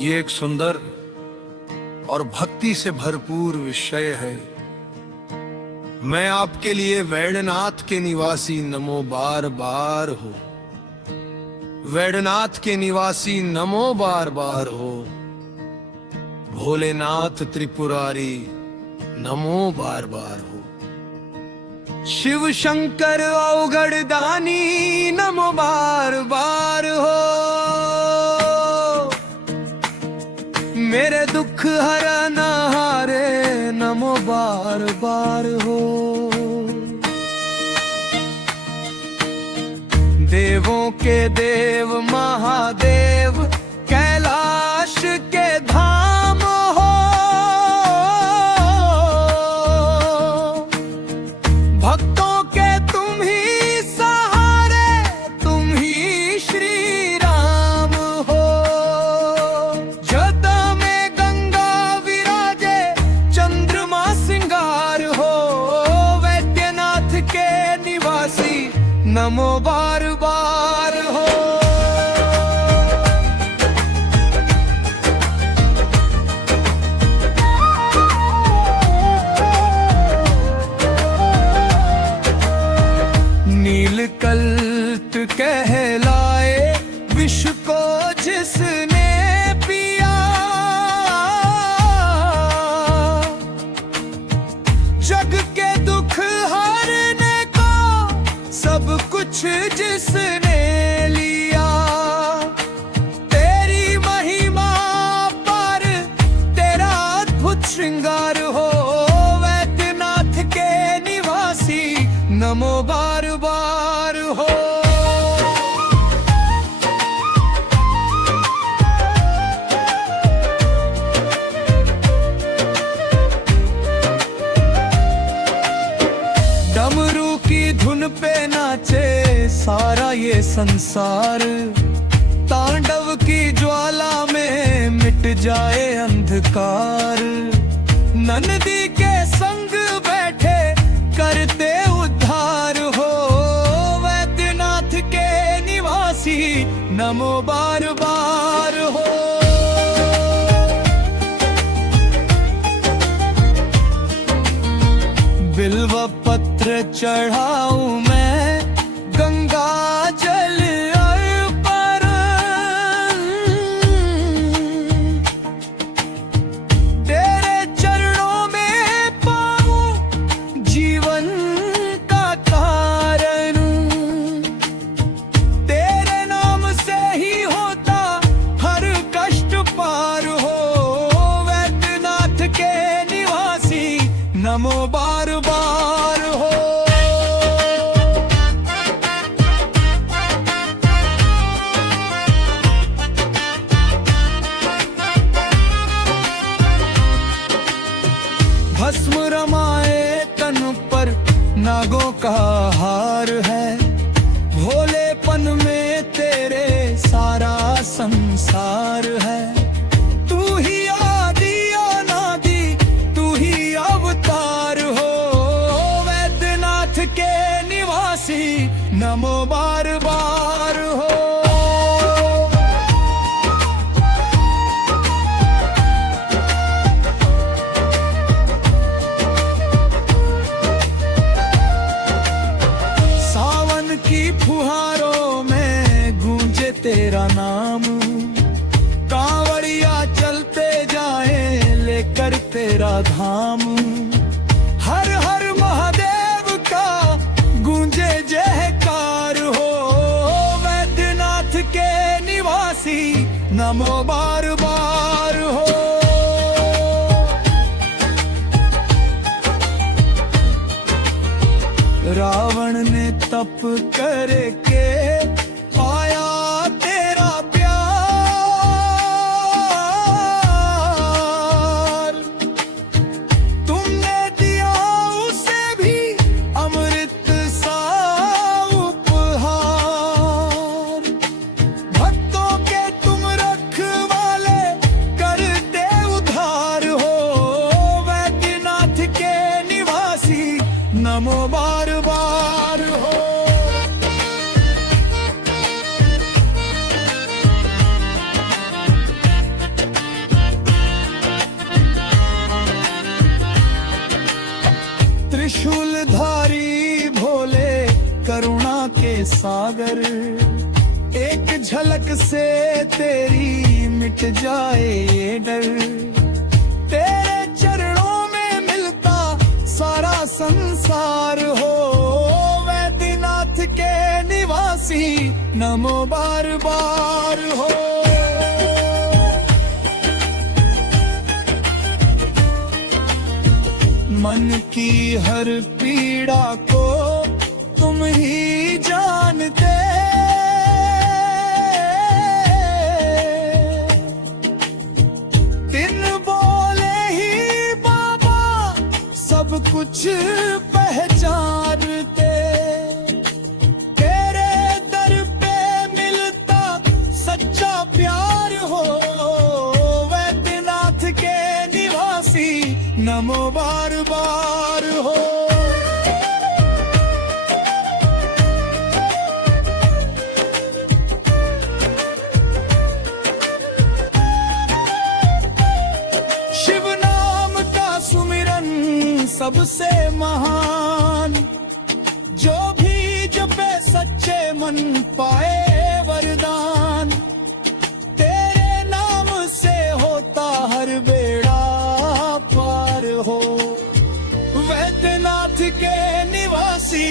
ये एक सुंदर और भक्ति से भरपूर विषय है। मैं आपके लिए वैद्यनाथ के निवासी नमो बार बार हो, वैद्यनाथ के निवासी नमो बार बार हो, भोलेनाथ त्रिपुरारी नमो बार बार हो, शिव शंकर अवघड़ दानी नमो बार बार हो, मेरे दुख हरना हारे नमो बार बार हो, देवों के देव महादेव कैलाश के धाम हो, भक्तों के तुम ही सहारे, तुम ही श्री राम हो, जटा में गंगा विराजे चंद्रमा सिंगार हो, वैद्यनाथ के निवासी नमो बार बार हो। नीलकंठ कहलाए विष को जिसने पिया, जग के दुख हरने को सब कुछ जिसने लिया, तेरी महिमा पर तेरा अद्भुत श्रृंगार हो, वैद्यनाथ के निवासी नमो बार बार हो। डमरू की धुन पे नाचे सारा ये संसार, तांडव की ज्वाला में मिट जाए अंधकार, नंदी के संग बैठे करते उद्धार हो, वैद्यनाथ के निवासी नमो बार बार हो। बिल्व पत्र चढ़ाऊं मैं गंगा जल अर्पण, तेरे चरणों में पाऊं जीवन का कारण, तेरे नाम से ही होता हर कष्ट पार हो, वैद्यनाथ के निवासी नमो बार बार हो। भस्म रमाए तन पर नागों का हार है, भोलेपन में तेरे सारा संसार है, तू ही आदि अनादि तू ही अवतार हो, वैद्यनाथ के निवासी नमो बार बार हो। सावन की फुहारों में गूंजे तेरा नाम, कांवड़िया चलते जाए लेकर तेरा धाम, हर हर महादेव का गूंजे जयकार हो, वैद्यनाथ के निवासी नमो बार बार हो। रावण ने तप करके पाया तेरा प्यार, तुमने दिया उसे भी अमृत सा उपहार, भक्तों के तुम रखवाले करते उद्धार हो, वैद्यनाथ के निवासी नमो बार बार हो। ये सागर, एक झलक से तेरी मिट जाए ये डर। तेरे चरणों में मिलता सारा संसार हो, वैद्यनाथ के निवासी नमो बार बार हो। मन की हर पीड़ा को तुम ही जानते, दिन बोले ही बाबा सब कुछ पहचानते। तेरे दर पे मिलता सच्चा प्यार हो, वैद्यनाथ के निवासी नमो बार बार हो। शिव नाम का सुमिरन सबसे महान, जो भी जपे सच्चे मन पाए वरदान। तेरे नाम से होता हर बेड़ा पार हो, वैद्यनाथ के निवासी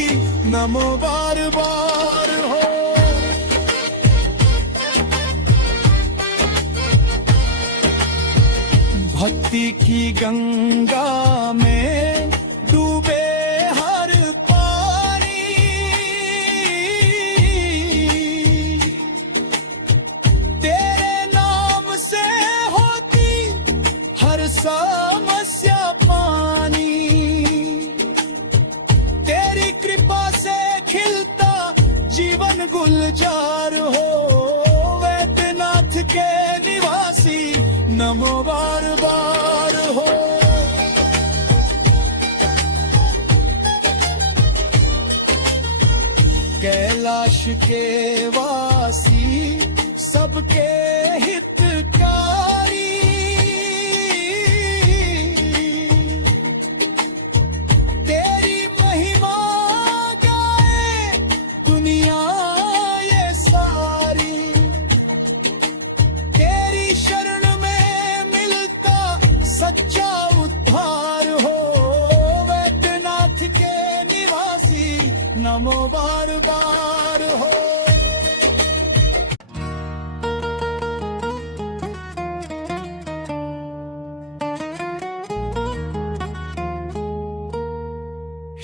नमो बार बार हो। भक्ति की गंगा में डूबे हर पानी, तेरे नाम से होती हर समस्या पानी। तेरी कृपा से खिलता जीवन गुलजार हो, वैद्यनाथ के निवासी नमो बार बार हो। कैलाश के वासी सबके हितकारी, तेरी महिमा गाए दुनिया ये सारी। तेरी शरण सच्चा उद्धार हो, वैद्यनाथ के निवासी नमो बार बार हो।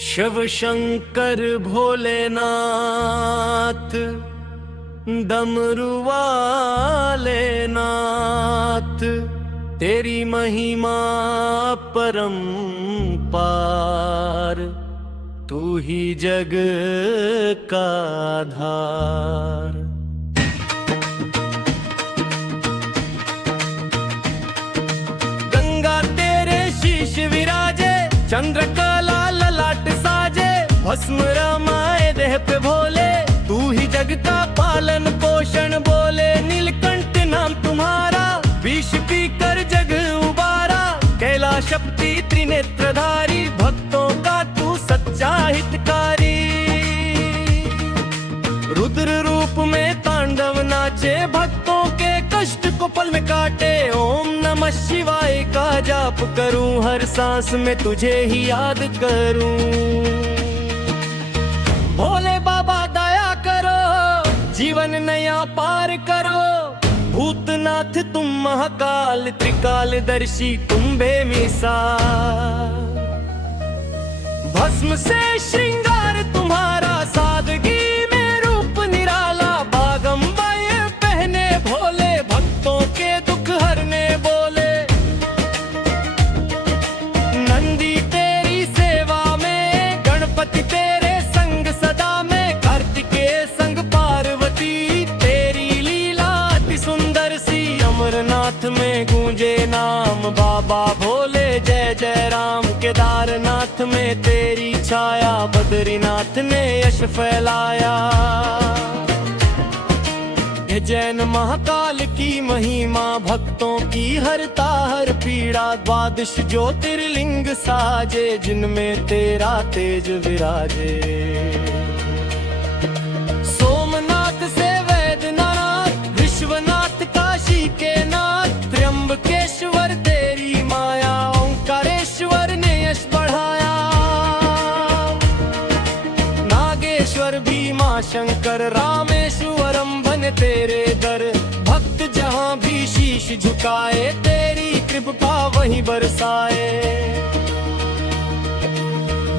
शिव शंकर भोलेनाथ डमरू वाले नाथ, तेरी महिमा परंपार, तू ही जग का आधार। गंगा तेरे शीश विराजे, चंद्रकला ललाट साजे, भस्म रमाए देह पे भोले, तू ही जग का पालन पोषण बोले। नीलकंठ नाम तुम्हारा, विष पी कर जग उबारा, कैलाशपति त्रिनेत्रधारी, भक्तों का तू सच्चा हितकारी। रुद्र रूप में तांडव नाचे, भक्तों के कष्ट को पल में काटे। ओम नमः शिवाय का जाप करूं, हर सांस में तुझे ही याद करूं। भोले बाबा दया करो, जीवन नया पार करो। भूतनाथ तुम महाकाल, त्रिकालदर्शी तुम बेमिसाल। भस्म से श्रृंगार तुम्हारा, सादगी में रूप निराला। बागंबर पहने भोले, भक्तों के दुख हरने बोले। नंदी तेरी सेवा में, गणपति तेरे संग सदा में। कार्तिकेय संग पार्वती, तेरी लीला अति सुंदर सी। अमरनाथ में गूंजे नाम बाबा भोले, जय जय राम। केदारनाथ में तेरी छाया, बद्रीनाथ ने यश फैलाया। ये जैन महाकाल की महिमा, भक्तों की हरता हर पीड़ा। द्वादश ज्योतिर्लिंग साजे, जिनमें तेरा तेज विराजे। अपने तेरे दर। भक्त जहाँ भी शीश झुकाए तेरी कृपा वहीं बरसाए।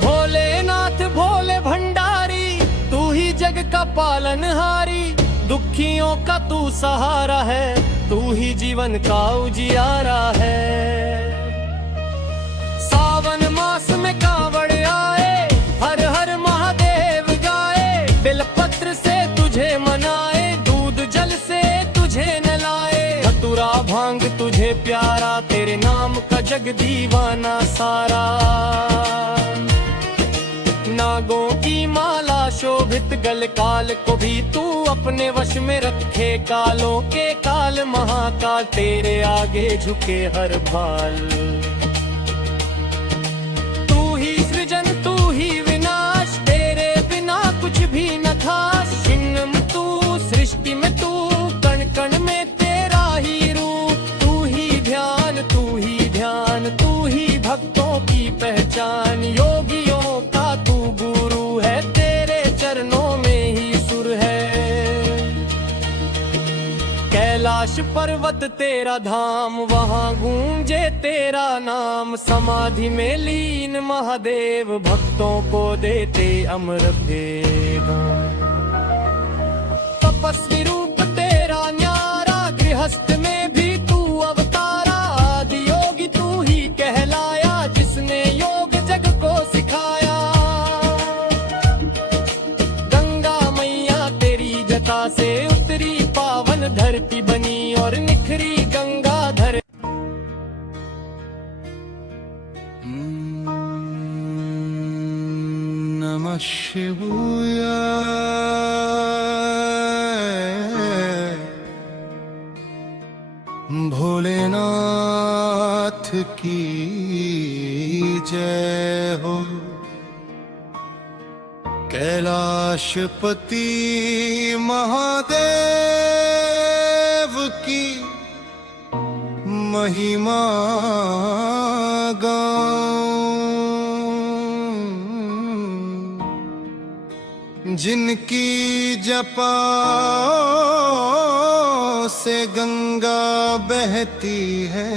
भोलेनाथ भोले भंडारी तू ही जग का पालनहारी। दुखियों का तू सहारा है, तू ही जीवन का उजियारा है। सावन मास में कांवड़ आए, हर हर महादेव गाए। बेलपत्र से तुझे मनाए, दूध जल से तुझे नलाए। धतूरा भांग तुझे प्यारा, तेरे नाम का जग दीवाना सारा। नागों की माला शोभित गल, काल को भी तू अपने वश में रखे। कालों के काल महाकाल, तेरे आगे झुके हर भाल। तू ही सृजन तू ही विनाश, तेरे बिना कुछ भी न था। छिन्न तू सृष्टि में तू, कण कण में तेरा ही रूप। तू ही ध्यान तू ही ध्यान, तू ही भक्तों की पहचान। योगियों का तू गुरु है, तेरे चरणों में ही सुर है। कैलाश पर्वत तेरा धाम, वहाँ गूंजे तेरा नाम। समाधि में लीन महादेव, भक्तों को देते अमृत देव। तपस्वी रूप तेरा न्यारा, गृहस्थ में भी तू अवतारा। आदि योगी तू ही कहलाया, जिसने योग जग को सिखाया। गंगा मैया तेरी जटा से उतरी, पावन धरती बनी और निखरी गंगाधर। नमः शिवाय। भोलेनाथ की जय हो। कैलाशपति महादेव की महिमा गाऊं। जिनकी जपा से गंगा बहती है,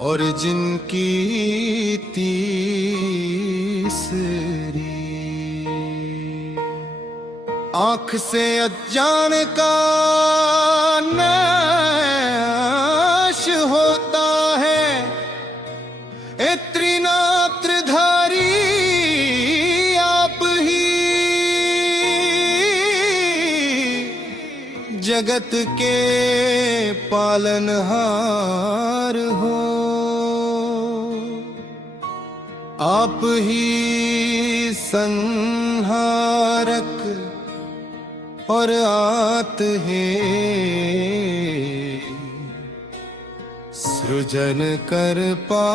और जिनकी तीसरी आँख से अज्ञान का नाश होता है। ए त्रिनेत्रधारी आप ही जगत के पालनहार हो। आप ही संहारक और आत हैं, सृजन कर पा।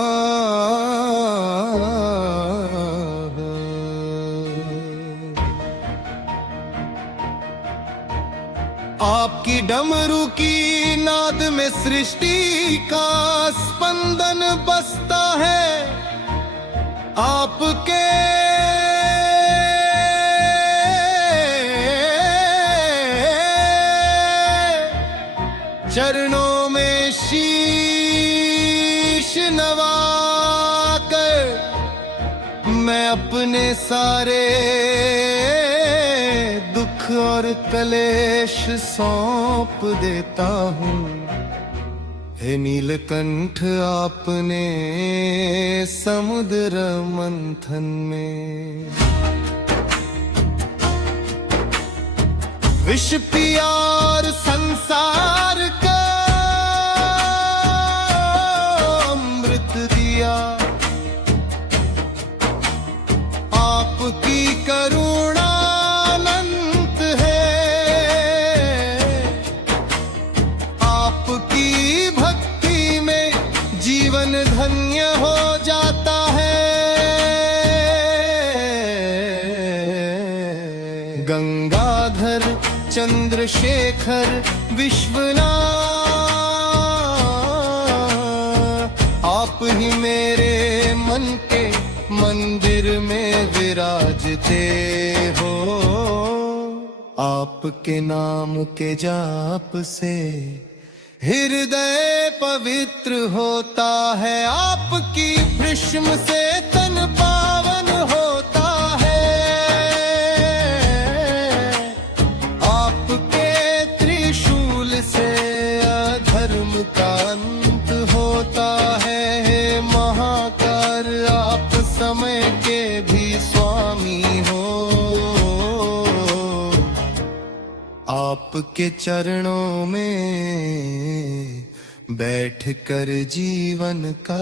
आपकी डमरू की नाद में सृष्टि का स्पंदन बसता है। आपके चरणों में शीश नवाकर मैं अपने सारे दुख और कलेश सौंप देता हूँ। हे नीलकंठ आपने समुद्र मंथन में विष पिया और संसार का अमृत दिया। आपकी करुणा अनंत है, आपकी भक्ति में जीवन धन्य हो जाता है। गंगाधर चंद्रशेखर विश्वनाथ आप ही मेरे मन के मंदिर में विराजते हो। आपके नाम के जाप से हृदय पवित्र होता है, आपकी भस्म से तन पावन होता है, आपके त्रिशूल से अधर्म का अंत होता है। हे महाकाल, आप समय के भी स्वामी हो, आपके चरणों में बैठकर जीवन का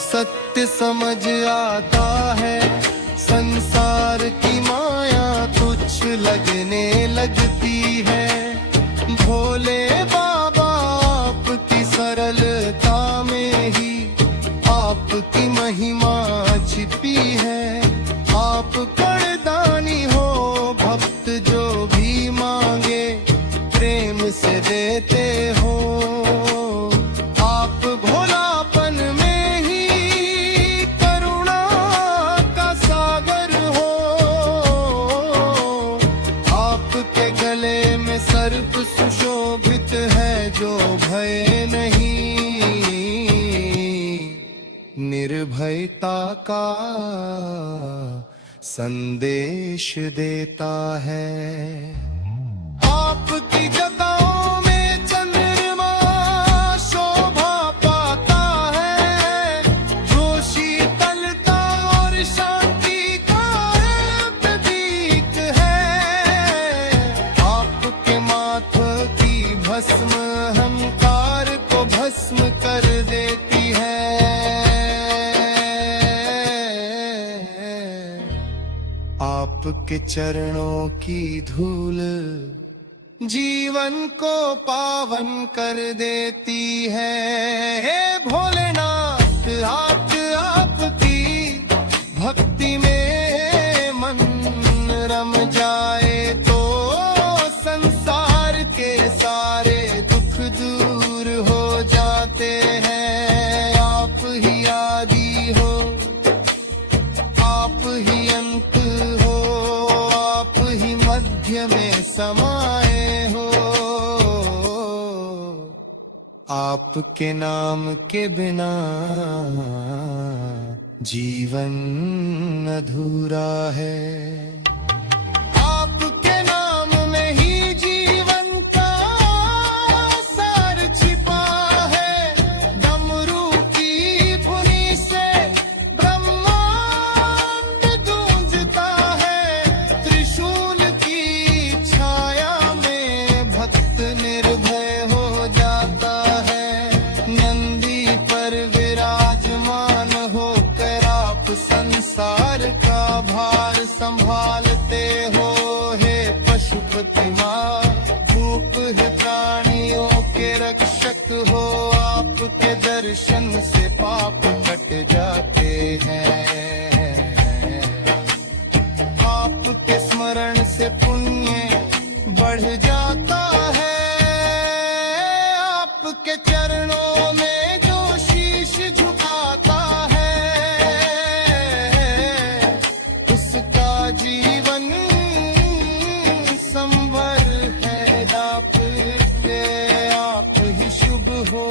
सत्य समझ आता है। संसार की माया तुच्छ लगने लगती है, भोले बाबा आपकी सरलता में ही आपकी महिमा छिपी है। आप वरदानी हो, भक्त जो भी मांगे प्रेम से देते हो। आप भोलापन में ही करुणा का सागर हो, आपके गले में सर्प सुशोभित है जो भय नहीं, निर्भयता का संदेश देता है। आपकी जटाओं में चंद्रमा शोभा पाता है, जो शीतलता और शांति का प्रतीक है। आपके माथ की भस्म अहंकार को भस्म कर देती है। आपके चरणों की धूल जीवन को पावन कर देती है। हे भोलेनाथ, आपकी भक्ति में मन रम जाए तो संसार के सारे दुख दूर हो जाते हैं। आप ही आदि हो, आप ही अंत हो, आप ही मध्य में समाए हो। आपके नाम के बिना जीवन अधूरा है। आपके नाम में ही जीवन का सार छिपा है। डमरू की धुनी से ब्रह्मांड गूंजता है। त्रिशूल की छाया में भक्त निर्भय हो जाता है। नंदी पर विराजमान होकर आप संसार का भार संभालते हो। हे पशुपति माँ, भूप है प्राणियों के रक्षक हो। आपके दर्शन से पाप कट जाते हैं। आपके स्मरण से पुण्य बढ़ जाता है। आपके चरणों में जो शीश झुकाता है, उसका जीवन संवर है। आप ही शुभ हो,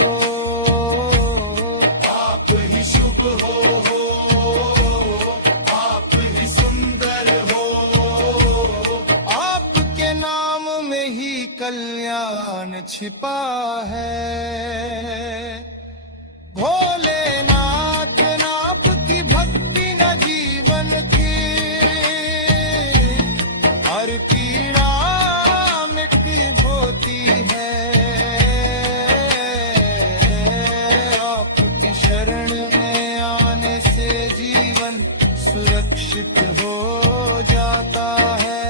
आप ही शुभ हो, आप ही सुंदर हो। आपके नाम में ही कल्याण छिपा है। भोलेनाथ, आपकी भक्ति न जीवन की हर पीड़ा मिट होती है। आपकी शरण में आने से जीवन सुरक्षित हो जाता है।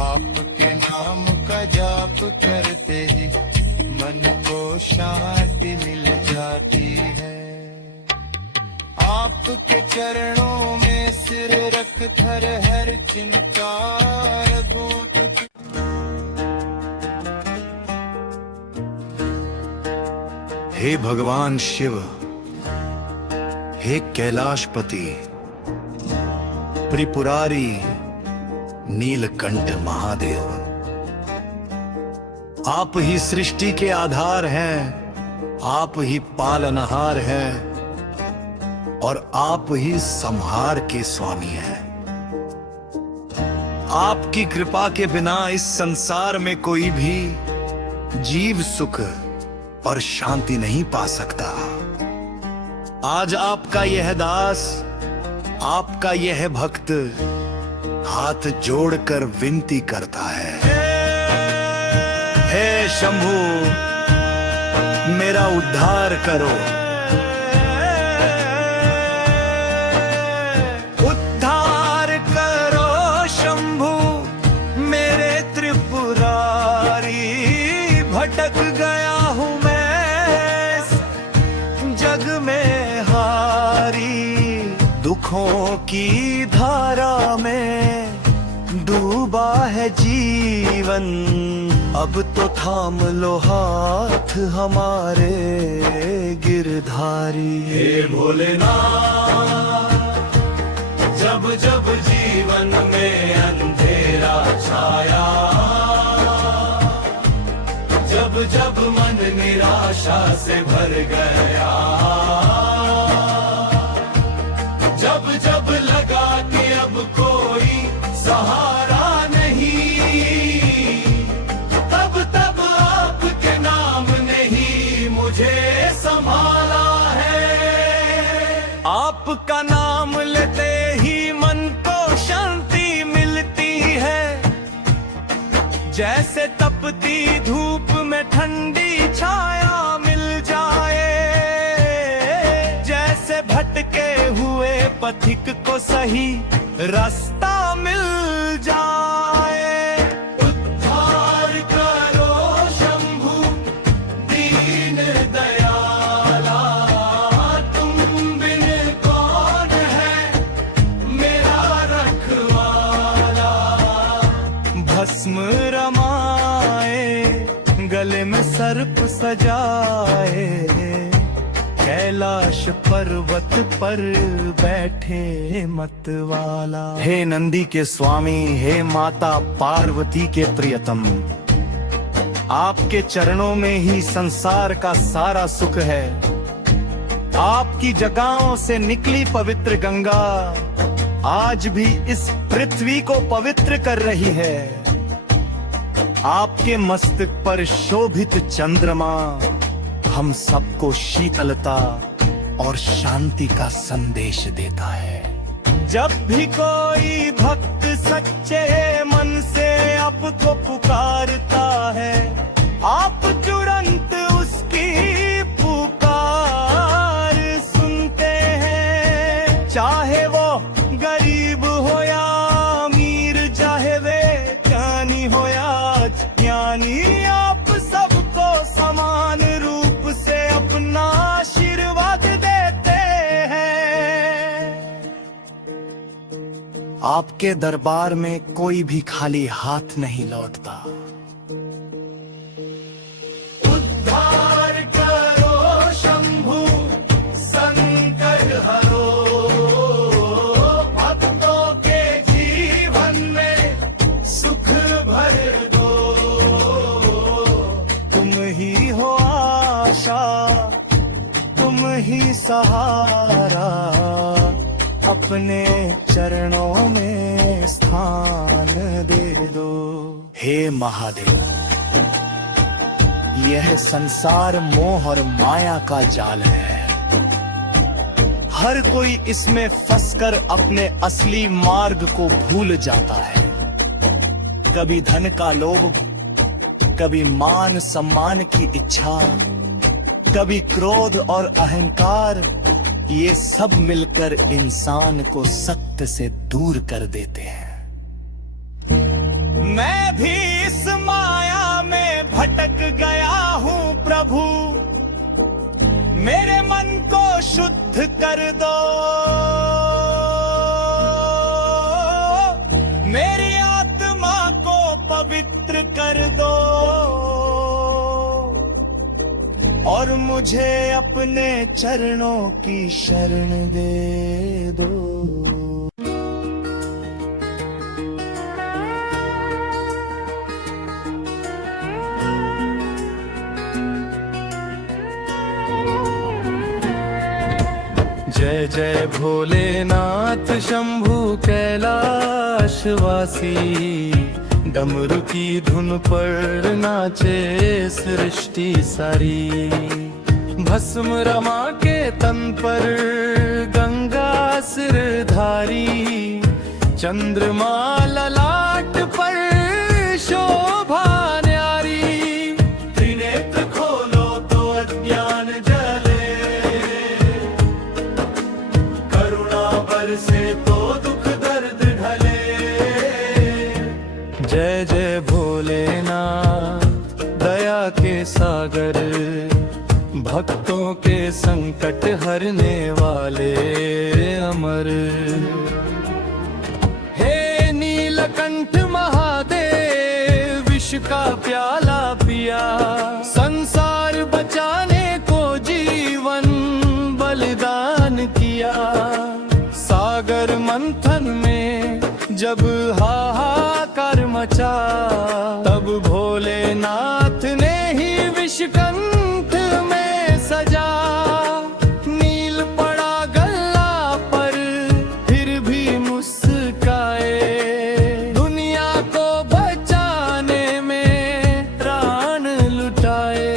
आपके नाम का जाप करते ही मन को शांति मिल जाती है। आपके चरणों में सिर रख थर हर चिंता घूट। हे भगवान शिव, हे कैलाशपति, त्रिपुरारी नीलकंठ महादेव। आप ही सृष्टि के आधार हैं, आप ही पालनहार हैं और आप ही संहार के स्वामी हैं। आपकी कृपा के बिना इस संसार में कोई भी जीव सुख और शांति नहीं पा सकता। आज आपका यह दास, आपका यह भक्त हाथ जोड़कर विनती करता है, हे शंभू मेरा उद्धार करो। उद्धार करो शंभू मेरे त्रिपुरारी, भटक गया हूं मैं जग में हारी। दुखों की धारा में डूबा है जीवन, अब तो थाम लो हाथ हमारे गिरधारी। हे भोलेनाथ, जब जब जीवन में अंधेरा छाया, जब जब मन निराशा से भर गया, जब जब लगा कि अब कोई सहारा नहीं, तब तब आपके नाम ने ही मुझे संभाला है। आपका नाम लेते ही मन को शांति मिलती है, जैसे तपती धूप में ठंडी छाया मिल जाए, जैसे भटके हुए पथिक को सही रास्ता मिल जाए। उद्धार करो शंभू दीन दयाला, तुम बिन कौन है मेरा रखवाला। भस्म रमाए गले में सर्प सजाए, कैलाश पर्वत पर बैठे मतवाला। हे नंदी के स्वामी, हे माता पार्वती के प्रियतम, आपके चरणों में ही संसार का सारा सुख है। आपकी जगहों से निकली पवित्र गंगा आज भी इस पृथ्वी को पवित्र कर रही है। आपके मस्तक पर शोभित चंद्रमा हम सबको शीतलता और शांति का संदेश देता है। जब भी कोई भक्त सच्चे मन से आपको पुकारता है, आप तुरंत उसकी पुकार सुनते हैं। चाहे वो गरीब हो या अमीर, चाहे वे ज्ञानी हो या ज्ञानी, आप सबको समान रूप से अपना आशीर्वाद देते हैं। आपके दरबार में कोई भी खाली हाथ नहीं लौटता। उद्धार करो शंभू संकट हरो, भक्तों के जीवन में सुख भर दो। तुम ही हो आशा, तुम ही सहारा, अपने चरणों में स्थान दे दो। हे महादेव, यह संसार मोह और माया का जाल है। हर कोई इसमें फंसकर अपने असली मार्ग को भूल जाता है। कभी धन का लोभ, कभी मान सम्मान की इच्छा, कभी क्रोध और अहंकार, ये सब मिलकर इंसान को सत्य से दूर कर देते हैं। मैं भी इस माया में भटक गया हूँ प्रभु, मेरे मन को शुद्ध कर दो। मेरी आत्मा को पवित्र कर दो और मुझे अपने चरणों की शरण दे दो। जय भोलेनाथ शंभु कैलाशवासी, डमरू की धुन पर नाचे सृष्टि सारी। भस्म रमा के तन पर गंगा सिरधारी, चंद्रमा ललाट पर शोभा न्यारी। त्रिनेत्र खोलो तो अज्ञान जले, करुणा बरसे तो दुख दर्द ढले। जय जय भोलेनाथ दया के सागर, भक्तों के संकट हरने वाले अमर। हे नीलकंठ महादेव विष का प्याला पिया, संसार बचाने को जीवन बलिदान किया। सागर मंथन में जब हाहाकार मचा, तब भोलेनाथ ने ही विषकंठ में सजा। नील पड़ा गल्ला पर फिर भी मुस्काए, दुनिया को बचाने में प्राण लुटाए।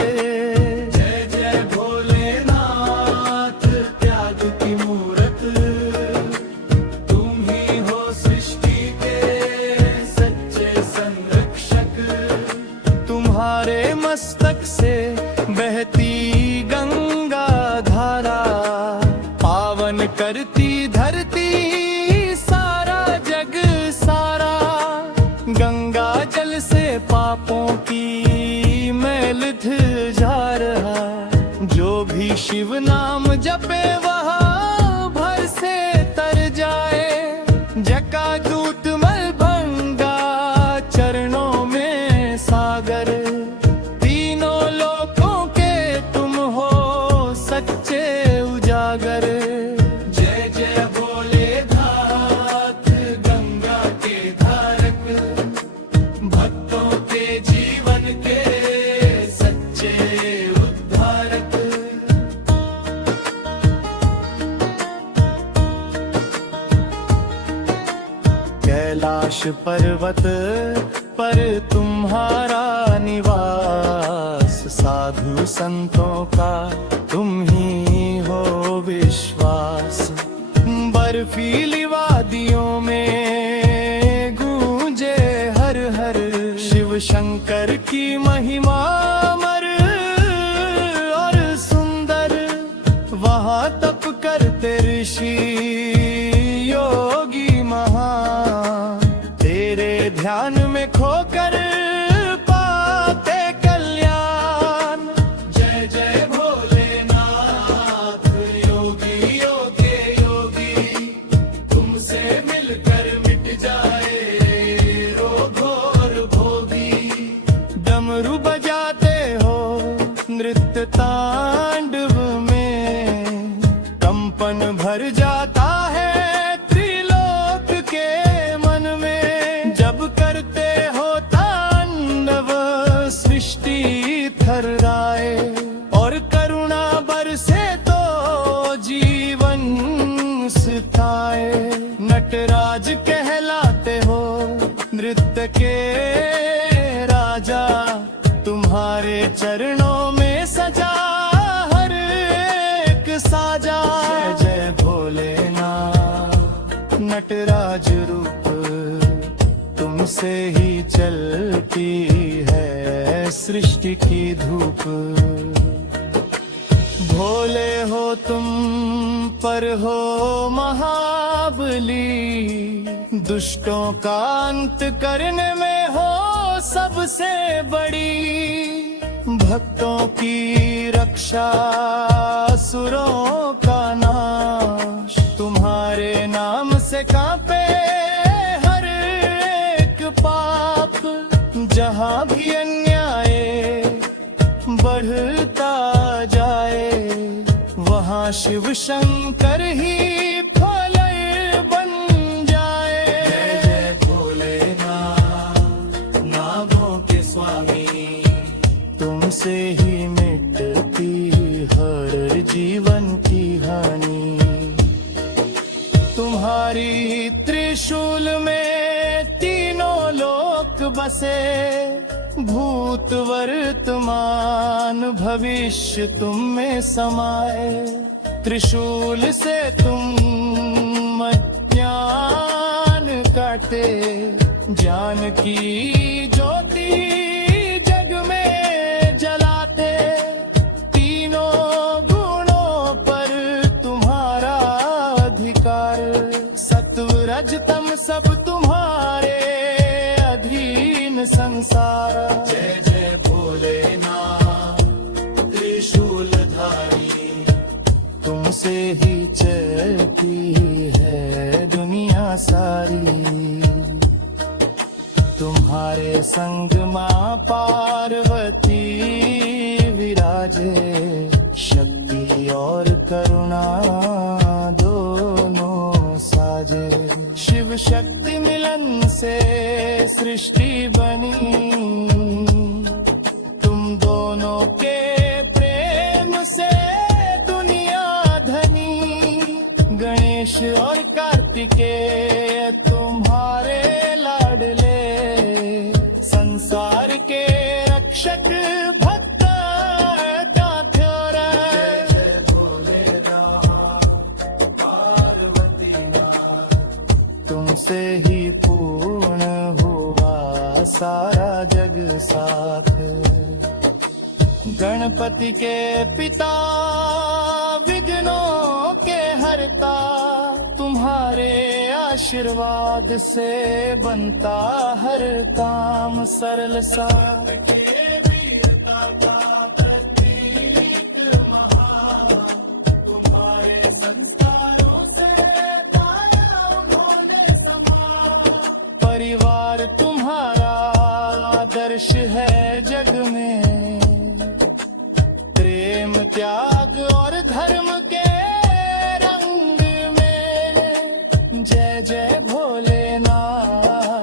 जय जय भोलेनाथ त्याग की मूरत, तुम ही हो सृष्टि के सच्चे संरक्षक। तुम्हारे मस्तक से बहती गंगा धारा, पावन करती धरती सारा जग सारा। गंगा जल से पापों की मैल धुल जा रहा, जो भी शिव नाम जपे वहाँ भर से तर जाए। जटाजूट मलभंगा चरणों में सागर, तीनों लोकों के तुम हो सच्चे उजागर। जय जय भोलेनाथ गंगा के धारक, भक्तों के जीवन के सच्चे उद्धारक। कैलाश पर्वत पर तुम्हारा निवास, साधु संतों का तुम ही हो विश्वास। बर्फीली वादियों में गूंजे हर हर, शिव शंकर की महिमा अमर और सुंदर। वहाँ तप करते ऋषि योगी महान, तेरे ध्यान में खोकर पाते कल्याण। जय जय भोलेनाथ योगी योगे योगी, तुमसे मिलकर मिट जाए रोग और भोगी। डमरू बजाते हो नृत्य तांडव में, कंपन भर जाता है त्रिलोक के मन में। जब करते हो तांडव सृष्टि थर्राए, और करुणा बरसे तो जीवन सुताए। नटराज कहलाते हो नृत्य के राजा, तुम्हारे चरणों में सजा हर एक साजा। जय जय भोलेनाथ नटराज रूप, तुमसे ही चलती है सृष्टि की धूप। भोले हो तुम पर हो महाबली, दुष्टों का अंत करने में हो सबसे बड़ी। भक्तों की रक्षा असुरों का नाश, तुम्हारे नाम से कांपे हर एक पाप। जहाँ भी अन्याय बढ़ता जाए, वहाँ शिव शंकर ही प्रलय बन जाए। जय जय भोलेनाथ नागों के स्वामी, तुमसे ही मिटती हर जीवन की हानि। बसे, भूत वर्तमान भविष्य तुम में समाए। त्रिशूल से तुम अज्ञान काटे, ज्ञान की ज्योति जग में जलाते। तीनों गुणों पर तुम्हारा अधिकार, सत्व रज तम सब तुम्हारे अधीन संसार। जय जय भोलेनाथ त्रिशूलधारी, तुमसे ही चलती है दुनिया सारी। तुम्हारे संग मां पार्वती विराजे, शक्ति और करुणा दोनों साजे। शिव शक्ति मिलन से सृष्टि बनी, तुम दोनों के प्रेम से दुनिया धनी। गणेश और कार्तिकेय तुम्हारे लाडले, संसार के रक्षक भक्त का थ्योर। तुमसे ही पूर्ण हुआ सारा जग साथ। गणपति के पिता विघ्नों के हरता, तुम्हारे आशीर्वाद से बनता हर काम सरल सा। तुम्हारे संस्कारों से पाया उन्होंने समा। परिवार